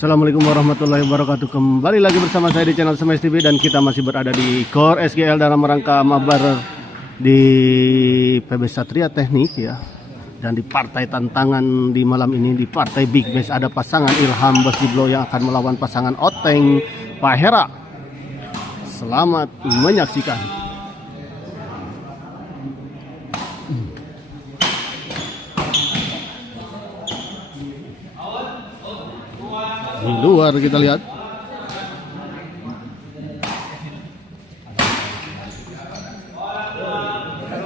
Assalamualaikum warahmatullahi wabarakatuh. Kembali lagi bersama saya di channel Semes TV dan kita masih berada di Core SGL dalam rangka mabar di PB Satria Teknik ya. Dan di partai tantangan di malam ini di partai Big Match ada pasangan Ilham Basiblo yang akan melawan pasangan Oteng Pak Hera. Selamat menyaksikan. Di luar kita lihat.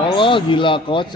Oh gila coach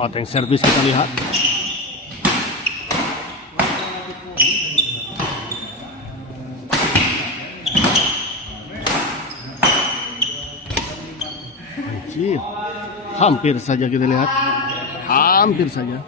Oteng servis kita lihat. Anjir. Hampir saja kita lihat. Hampir saja.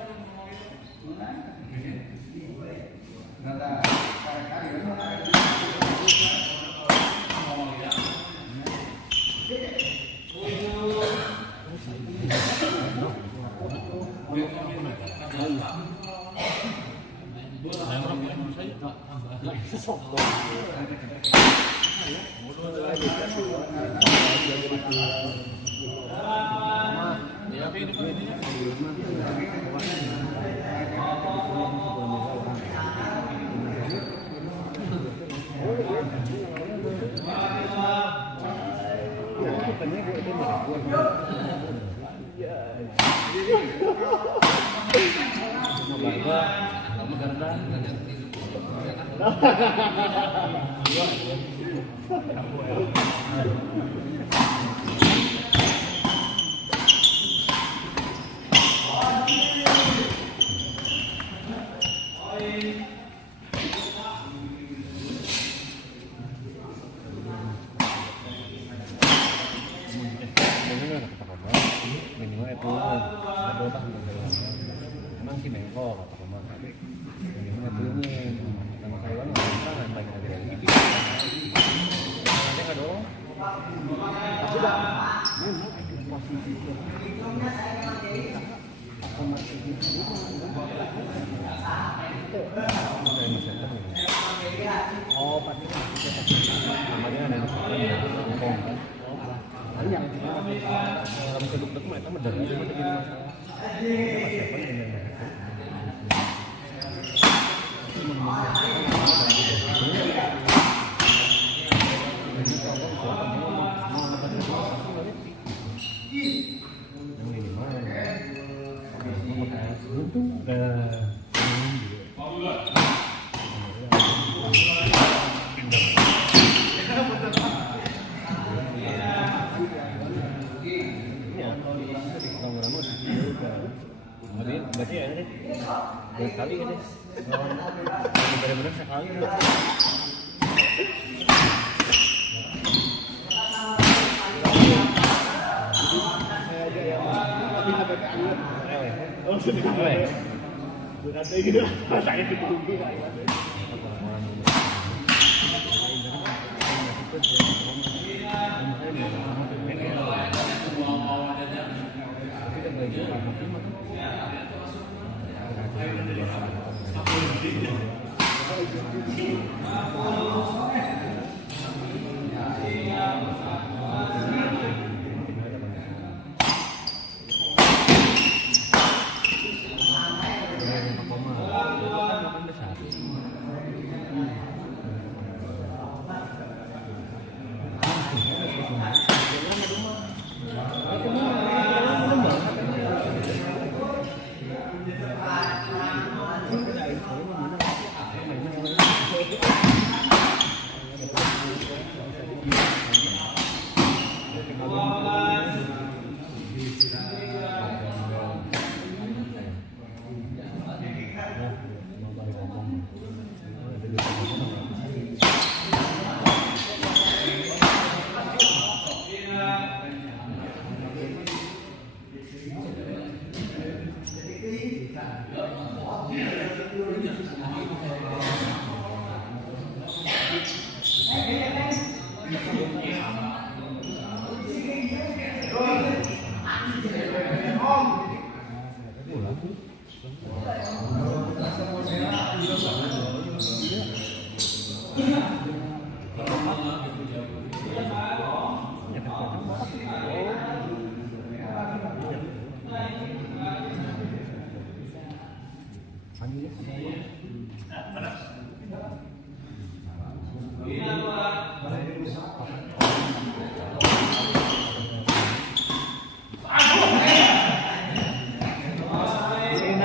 bener cuma jadi berarti ya deh dua kali kan deh bener-bener sekali oh sudah berkata gitu saya ditunggu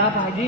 apa Haji?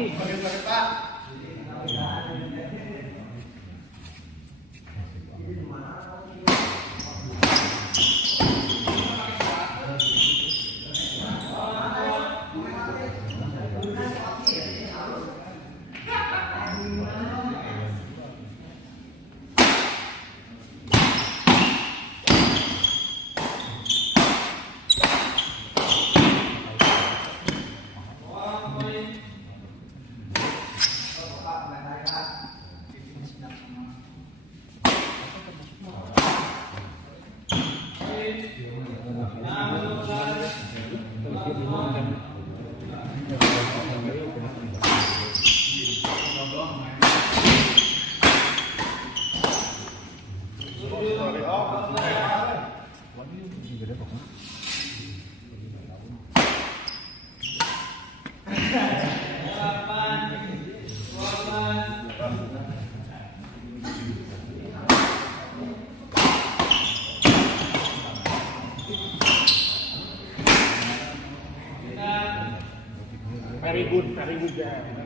Very good guys.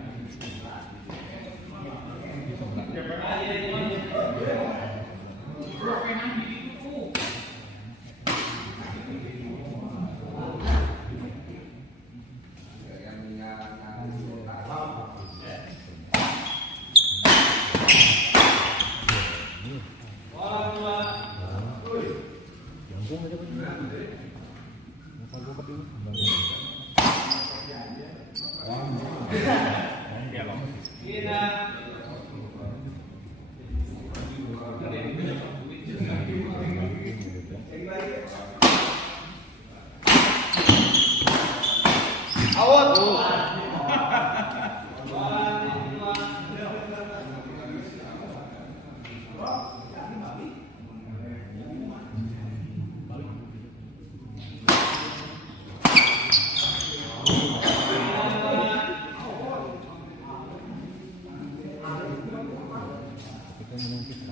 menang kita.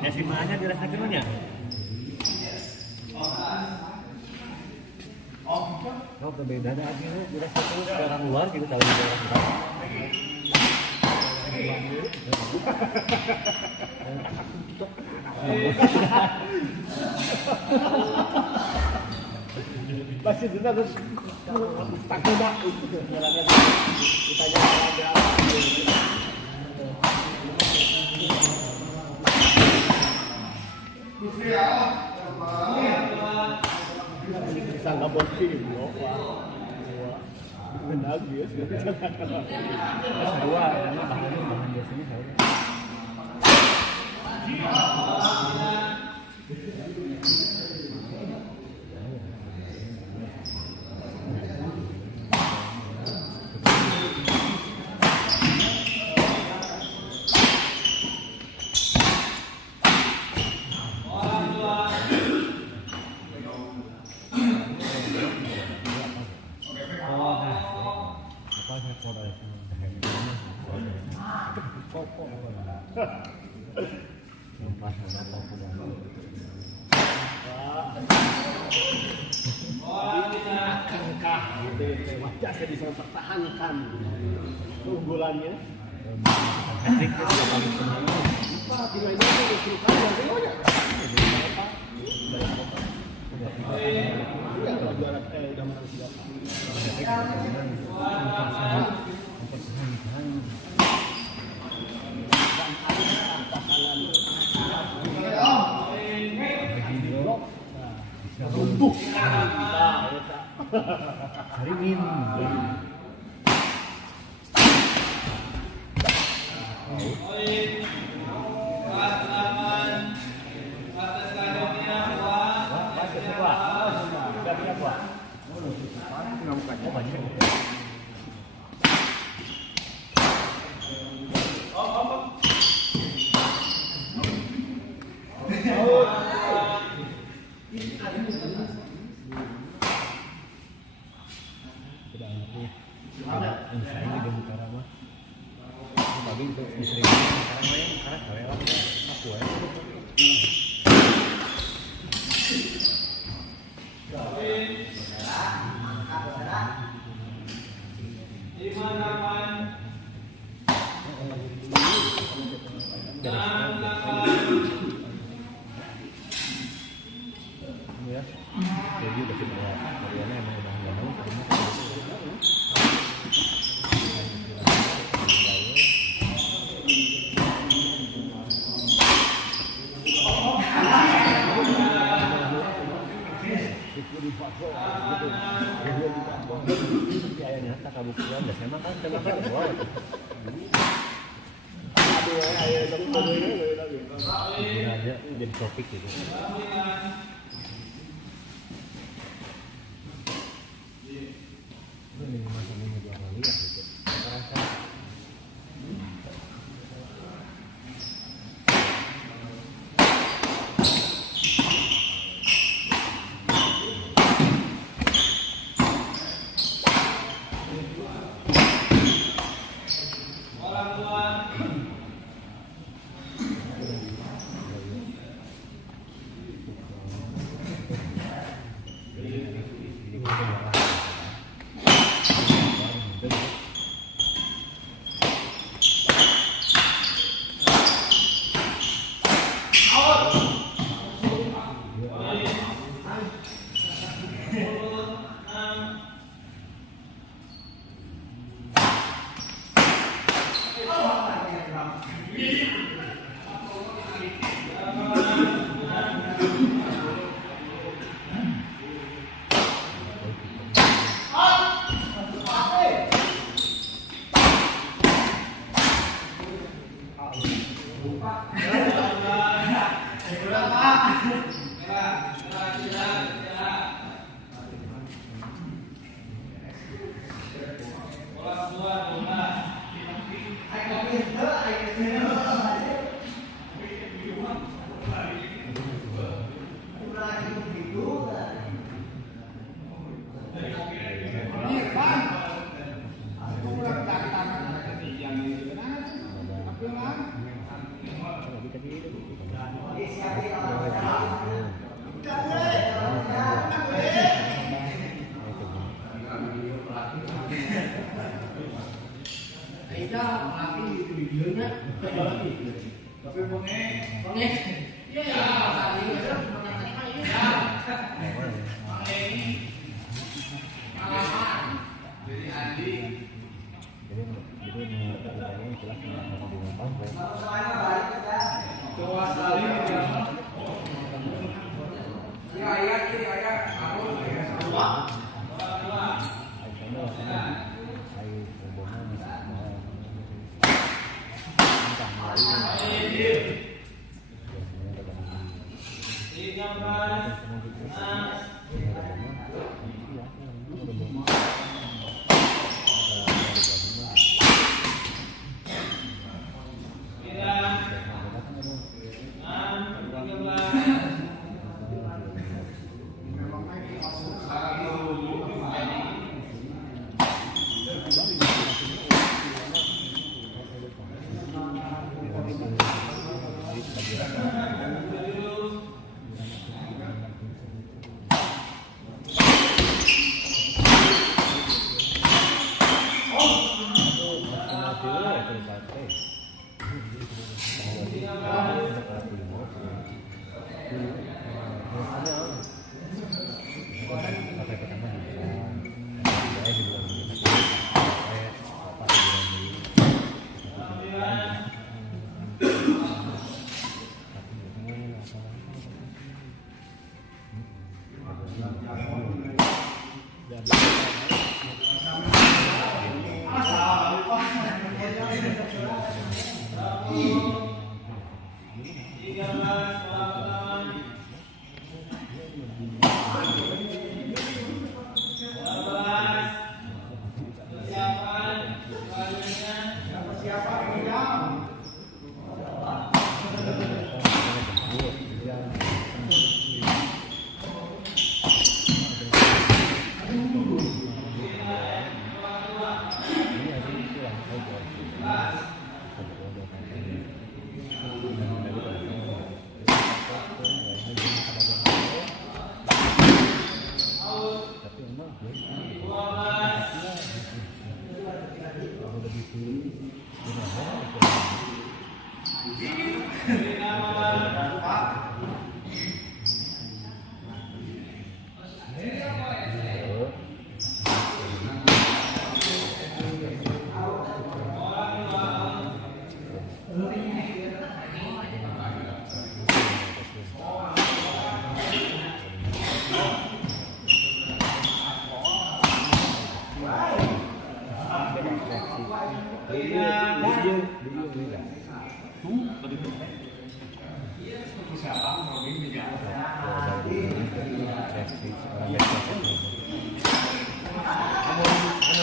Ya si mahnya dirasakan ya. Oh perbedaan aja lu dirasakan sekarang luar gitu kalau di dalam luar. Pasti sudah terus takut dah. Kita bisa nggak bosting loh, benar dia sih. Dua, karena bahan biasanya saya. Wajah saya bisa mempertahankan keunggulannya. Runtuh Haringin. Jadi topik gitu. Ini masalahnya dua kali ya gitu. Merasa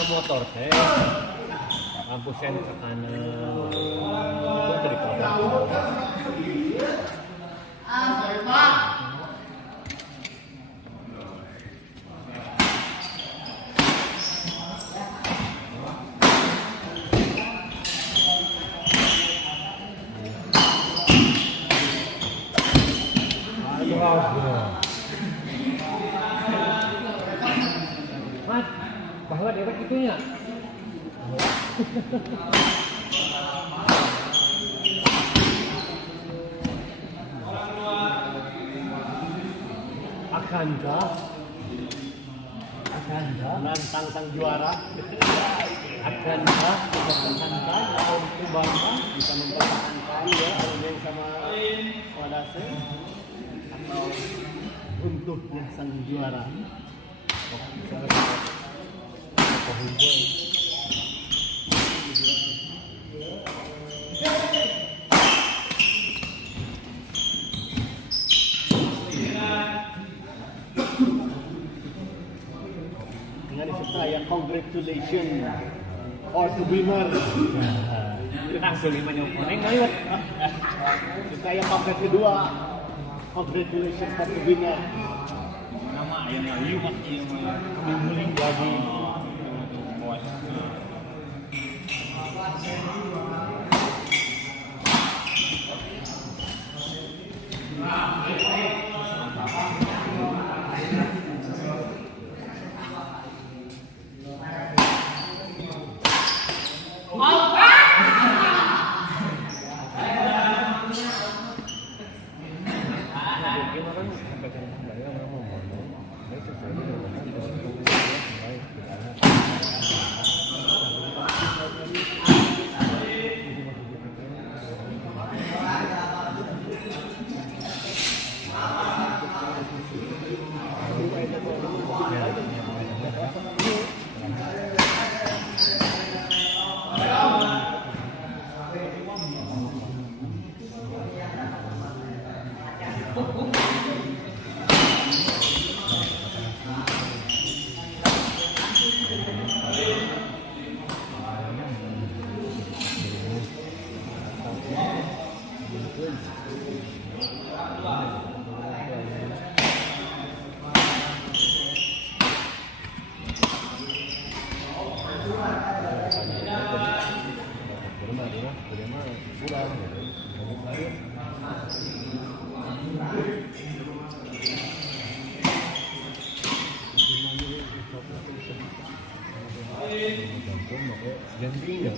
Motor teh lampu sen ke kanan itu dari kanan. Mat, bahwa dewek itunya. Akankah menantang sang juara? Akankah mempertahankan atau Bangka bisa mempertahankan ya Almen sama Wadase atau untuknya sang juara? Dengan disertai congratulations for the winner. Langsung lima nyoporeng ngaliwat. Sertai komplit kedua, congratulations for the winner. Nama yang liwat yang muling jadi bos. mah kok jumping ya.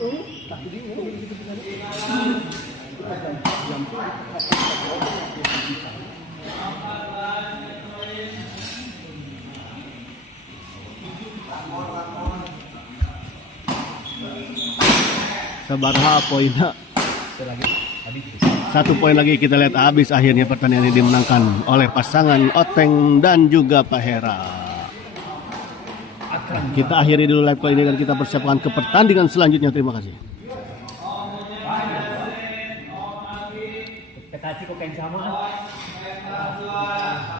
Sabaraha poinnya. Selagi tadi 1 poin lagi kita lihat habis, akhirnya pertandingan ini dimenangkan oleh pasangan Oteng dan juga Pak Hera. Kita akhiri dulu live kali ini dan kita persiapkan ke pertandingan selanjutnya. Terima kasih. Ketaci kok kain sama.